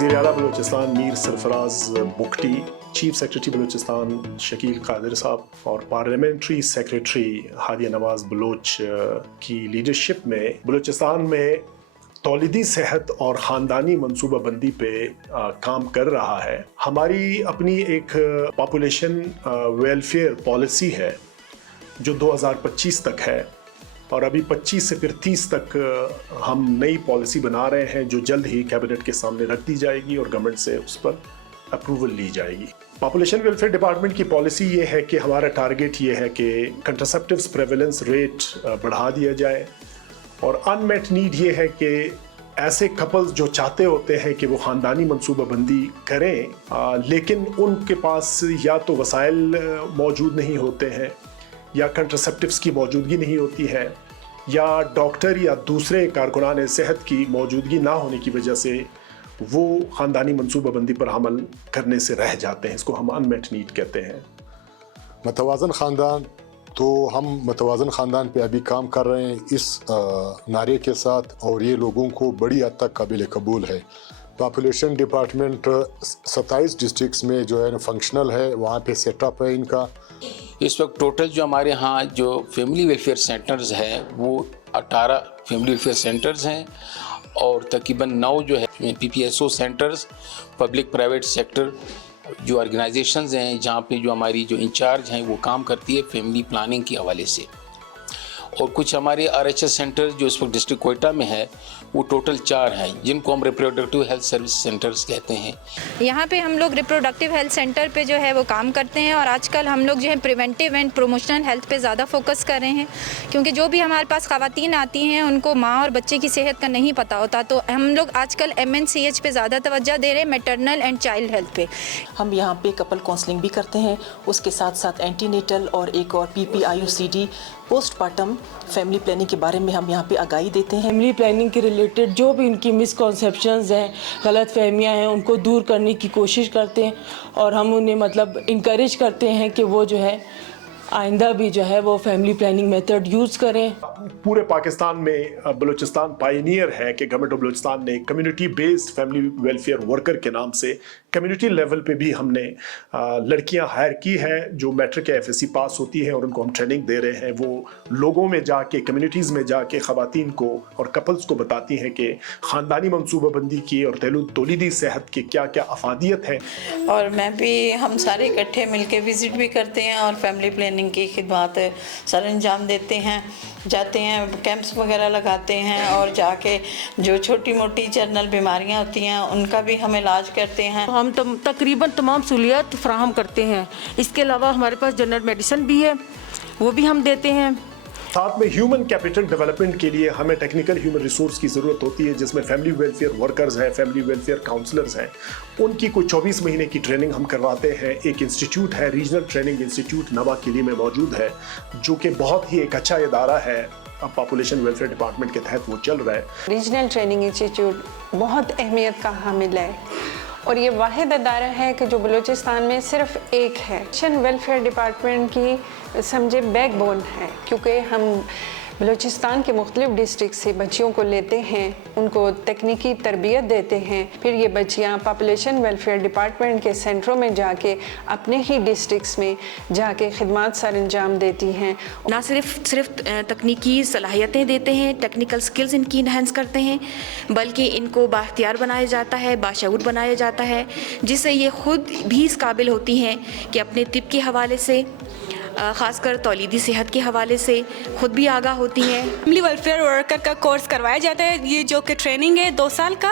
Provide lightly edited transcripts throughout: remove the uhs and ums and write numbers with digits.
वज़ीर आला Balochistan Mir Sarfaraz Bugti, chief secretary Balochistan Shakeel Qadir साहब और पार्लियामेंट्री सेक्रेटरी हादिया नवाज़ बलोच की लीडरशिप में बलूचिस्तान में तौलीदी सेहत और ख़ानदानी मनसूबाबंदी पे काम कर रहा है। हमारी अपनी एक पॉपुलेशन वेलफेयर पॉलिसी है जो 2025 तक है और अभी 25 से फिर 30 तक हम नई पॉलिसी बना रहे हैं जो जल्द ही कैबिनेट के सामने रख दी जाएगी और गवर्नमेंट से उस पर अप्रूवल ली जाएगी। पॉपुलेशन वेलफेयर डिपार्टमेंट की पॉलिसी ये है कि हमारा टारगेट ये है कि कंट्रासेप्टिव्स प्रेवलेंस रेट बढ़ा दिया जाए और अनमेट नीड ये है कि ऐसे कपल्स जो चाहते होते हैं कि वो ख़ानदानी मनसूबाबंदी करें लेकिन उनके पास या तो वसाइल मौजूद नहीं होते हैं या कंट्रासेप्टिव्स की मौजूदगी नहीं होती है या डॉक्टर या दूसरे कारकुनान सेहत की मौजूदगी ना होने की वजह से वो ख़ानदानी मनसूबाबंदी पर अमल करने से रह जाते हैं। इसको हम अनमेट नीड कहते हैं। मतवाज़न ख़ानदान, तो हम मतवाज़न ख़ानदान पे अभी काम कर रहे हैं इस नारे के साथ और ये लोगों को बड़ी हद तक काबिल कबूल है। पॉपुलेशन डिपार्टमेंट 27 डिस्ट्रिक्ट्स में जो है फंक्शनल है, वहाँ पे सेटअप है इनका। इस वक्त टोटल जो हमारे यहाँ जो फैमिली वेलफेयर सेंटर्स हैं वो 18 फैमिली वेलफेयर सेंटर्स हैं और तकरीबन 9 जो है PPSO centres, public private sector जो ऑर्गेनाइजेशंस हैं जहाँ पे जो हमारी जो इंचार्ज हैं वो काम करती है फैमिली प्लानिंग के हवाले से। और कुछ हमारे RHS सेंटर्स जो इस वक्त डिस्ट्रिक्ट कोयटा में है वो टोटल 4 हैं जिनको हम रिप्रोडक्टिव हेल्थ सर्विस सेंटर्स कहते हैं। यहाँ पे हम लोग रिप्रोडक्टिव हेल्थ सेंटर पे जो है वो काम करते हैं और आजकल हम लोग जो है प्रिवेंटिव एंड प्रोमोशनल हेल्थ पे ज़्यादा फोकस कर रहे हैं क्योंकि जो भी हमारे पास ख़वातीन आती हैं उनको माँ और बच्चे की सेहत का नहीं पता होता, तो हम लोग आजकल MNCH पे ज़्यादा तवज्जो दे रहे हैं, मैटरनल एंड चाइल्ड हेल्थ पे। हम यहाँ पे कपल काउंसलिंग भी करते हैं, उसके साथ साथ एंटीनेटल और एक और PPIUCD पोस्टमार्टम फैमिली प्लानिंग के बारे में हम यहाँ पे आगाही देते हैं। फैमिली प्लानिंग के रिलेटेड जो भी उनकी मिसकॉन्सेप्शंस हैं, गलत फहमियाँ हैं, उनको दूर करने की कोशिश करते हैं और हम उन्हें मतलब इंकरेज करते हैं कि वो जो है आइंदा भी जो है वो फैमिली प्लानिंग मेथड यूज़ करें। पूरे पाकिस्तान में बलूचिस्तान पायनियर है कि गवर्नमेंट ऑफ बलूचिस्तान ने community based family welfare worker के नाम से कम्युनिटी लेवल पे भी हमने लड़कियां हायर की है जो मैट्रिक या FSC पास होती है और उनको हम ट्रेनिंग दे रहे हैं। वो लोगों में जाके, कम्युनिटीज़ में जाके ख़वातीन को और कपल्स को बताती हैं कि ख़ानदानी मनसूबाबंदी की और तौलीदी सेहत की क्या क्या अफादियत है। और मैं भी, हम सारे इकट्ठे मिलके विज़िट भी करते हैं और फैमिली प्लानिंग की खिदमत सर अंजाम देते हैं, जाते हैं कैंप्स वगैरह लगाते हैं और जाके जो छोटी मोटी जनरल बीमारियां होती हैं उनका भी हम इलाज करते हैं। हम तकरीबन तमाम सहूलियत फराहम करते हैं। इसके अलावा हमारे पास जनरल मेडिसिन भी है, वो भी हम देते हैं। साथ में ह्यूमन कैपिटल डेवलपमेंट के लिए हमें टेक्निकल ह्यूमन रिसोर्स की ज़रूरत होती है जिसमें फैमिली वेलफेयर वर्कर्स हैं, फैमिली वेलफेयर काउंसलर्स हैं। उनकी कोई 24 महीने की ट्रेनिंग हम करवाते हैं। एक इंस्टीट्यूट है, रीजनल ट्रेनिंग इंस्टीट्यूट नवा किली में मौजूद है जो कि बहुत ही एक अच्छा इदारा है, पॉपुलेशन वेलफेयर डिपार्टमेंट के तहत वो चल रहा है। रीजनल ट्रेनिंग इंस्टीट्यूट बहुत अहमियत का हामिल है और ये वाहिद अदारा है कि जो बलूचिस्तान में सिर्फ एक है। मिशन वेलफेयर डिपार्टमेंट की समझे बैकबोन है क्योंकि हम बलूचिस्तान के मुख्तलिफ डिस्ट्रिक्ट से बच्चियों को लेते हैं, उनको तकनीकी तरबियत देते हैं, फिर ये बच्चियाँ पॉपुलेशन वेलफेयर डिपार्टमेंट के सेंटरों में जाके अपने ही डिस्ट्रिक्ट्स में जाके खिदमत सर अंजाम देती हैं। ना सिर्फ तकनीकी सलाहियतें देते हैं, टेक्निकल स्किल्स इनकी इन्हेंस करते हैं, बल्कि इनको बाख्तियार बनाया जाता है, बाशऊर बनाया जाता है, जिससे ये ख़ुद भी इस काबिल होती हैं कि अपने तिब के हवाले से, ख़ासकर तौलीदी सेहत के हवाले से ख़ुद भी आगाह होती हैं। फैमिली वेलफेयर वर्कर का कोर्स करवाया जाता है, ये जो कि ट्रेनिंग है 2 साल का,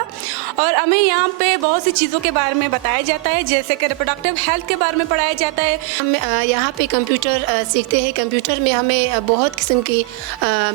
और हमें यहाँ पे बहुत सी चीज़ों के बारे में बताया जाता है जैसे कि रिप्रोडक्टिव हेल्थ के बारे में पढ़ाया जाता है। हम यहाँ पे कंप्यूटर सीखते हैं। कंप्यूटर में हमें बहुत किस्म की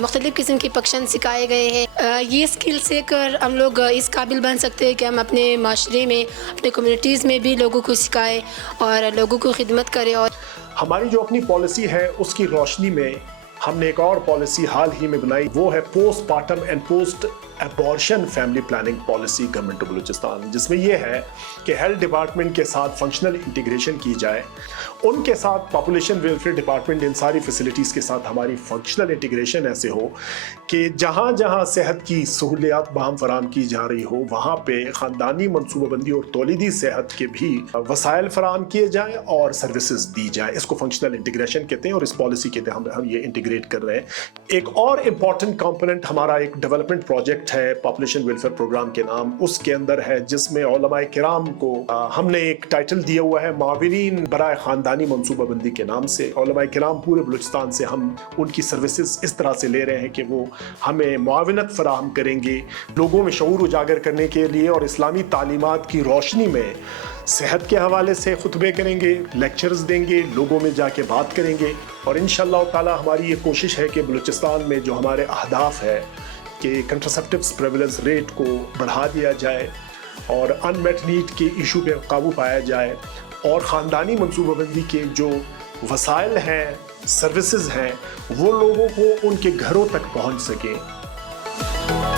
मुख्तलिफ़ किस्म के फंक्शन सिखाए गए हैं। ये स्किल से कर हम लोग इस काबिल बन सकते हैं कि हम अपने माशरे में, अपने कम्यूनिटीज़ में भी लोगों को सिखाएँ और लोगों को खिदमत करें। और हमारी जो अपनी पॉलिसी है उसकी रोशनी में हमने एक और पॉलिसी हाल ही में बनाई, वो है postmortem and post abortion family planning policy government of Balochistan, जिसमें यह है कि हेल्थ डिपार्टमेंट के साथ फंक्शनल इंटीग्रेशन की जाए, उनके साथ पॉपुलेशन वेलफेयर डिपार्टमेंट, इन सारी फैसिलिटीज़ के साथ हमारी फंक्शनल इंटीग्रेशन ऐसे हो कि जहाँ जहाँ सेहत की सहूलियात बाहम फराम की जा रही हो, वहाँ पे ख़ानदानी मनसूबाबंदी और तौलीदी सेहत के भी वसाइल फराम किए जाएँ और सर्विसेज दी जाए। इसको फंक्शनल इंटीग्रेशन कहते हैं और इस पॉलिसी के तहत हम ये इंटीग्रेट कर रहे हैं। एक और इम्पॉर्टेंट कंपोनेंट हमारा एक डेवलपमेंट प्रोजेक्ट है पॉपुलेशन वेलफेयर प्रोग्राम के नाम, उसके अंदर है, जिसमें उलमाए किराम को हमने एक टाइटल दिया हुआ है माविरीन बराए खानदानी मनसूबाबंदी के नाम से। उलमाए किराम पूरे बलूचिस्तान से हम उनकी सर्विसेज इस तरह से ले रहे हैं कि वो हमें मुआवनत फराहम करेंगे लोगों में शऊर उजागर करने के लिए और इस्लामी तालीमात की रोशनी में सेहत के हवाले से खुतबे करेंगे, लेक्चर्स देंगे, लोगों में जाके बात करेंगे। और इंशाअल्लाह ताला हमारी ये कोशिश है कि बलूचिस्तान में जो हमारे अहदाफ है कि कंट्रासेप्टिव्स प्रेवलेंस रेट को बढ़ा दिया जाए और अनमेट नीड के इशू पे काबू पाया जाए और ख़ानदानी मनसूबाबंदी के जो वसाइल हैं, सर्विसेज हैं, वो लोगों को उनके घरों तक पहुंच सकें।